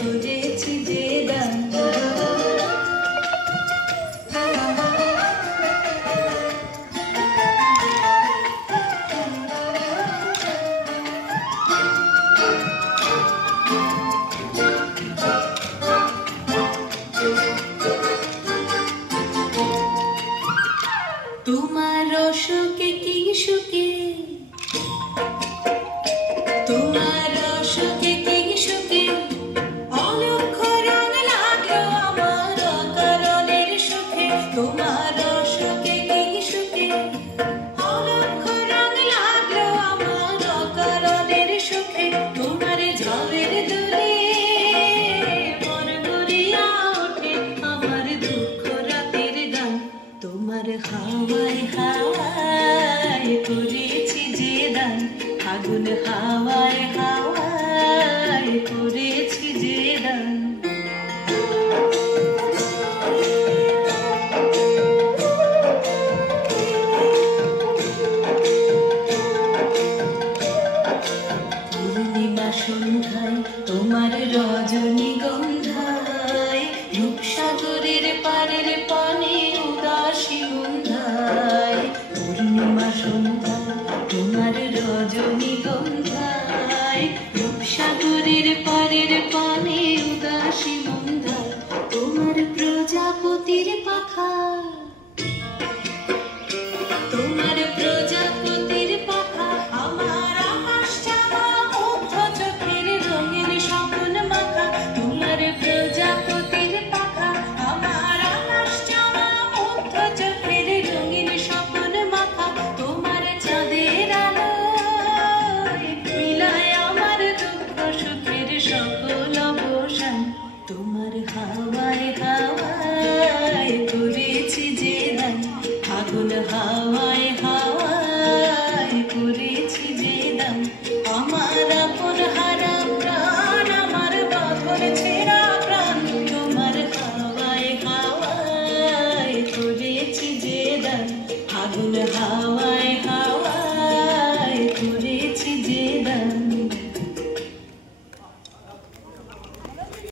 করেছি যে দান। তোমার অসুখে কি সুখে, তোমার অসুখে কি সুখে অলক্ষ রং লাগলো আমার অকারণের সুখে। তোমার অসুখে কি সুখে অলক্ষ রং লাগলো আমার অকারণের সুখে। তোমার ঝাবের দুলে মন গড়িয়া ওঠে আমার দুঃখ রাতের গান। তোমার হাওয়ায় হাওয়ায় করেছি যে দান, আগুন হাওয়ায় হাওয়ায় করেছি যে দান। পূর্ণিমা সন্ধ্যায় তোমার রজনীগন্ধায়, রূপসাগরের পারের পানে উদাসী গন্ধায়। পূর্ণিমা সন্ধ্যায় তোমার রজনীগন্ধায়, রূপসাগরের পারের পানে উদাসী গন্ধায়। তোমার প্রজাপতির পাখা, তোমার প্রজাপতির পাখা আমার আকাশ চাওয়া মুগ্ধ চোখের রঙিন স্বপ্ন মাখা। তোমার প্রজাপতির পাখা আমার আকাশ চাওয়া মুগ্ধ চোখের রঙিন স্বপ্ন মাখা। তোমার চাঁদের আলোয় মিলায় আমার দুঃখ সুখের সকল অবসান। তোমার হাওয়ায় হাওয়ায় করেছি যে দান, আগুন হাওয়ায় হাওয়ায় করেছি যে দান। আমার আপন হারা প্রাণ, আমার বাঁধন ছেঁড়া প্রাণ, তোমার হাওয়ায় হাওয়ায় করেছি যে দান, আগুন হাওয়ায় হাওয়ায় করেছি যে দান।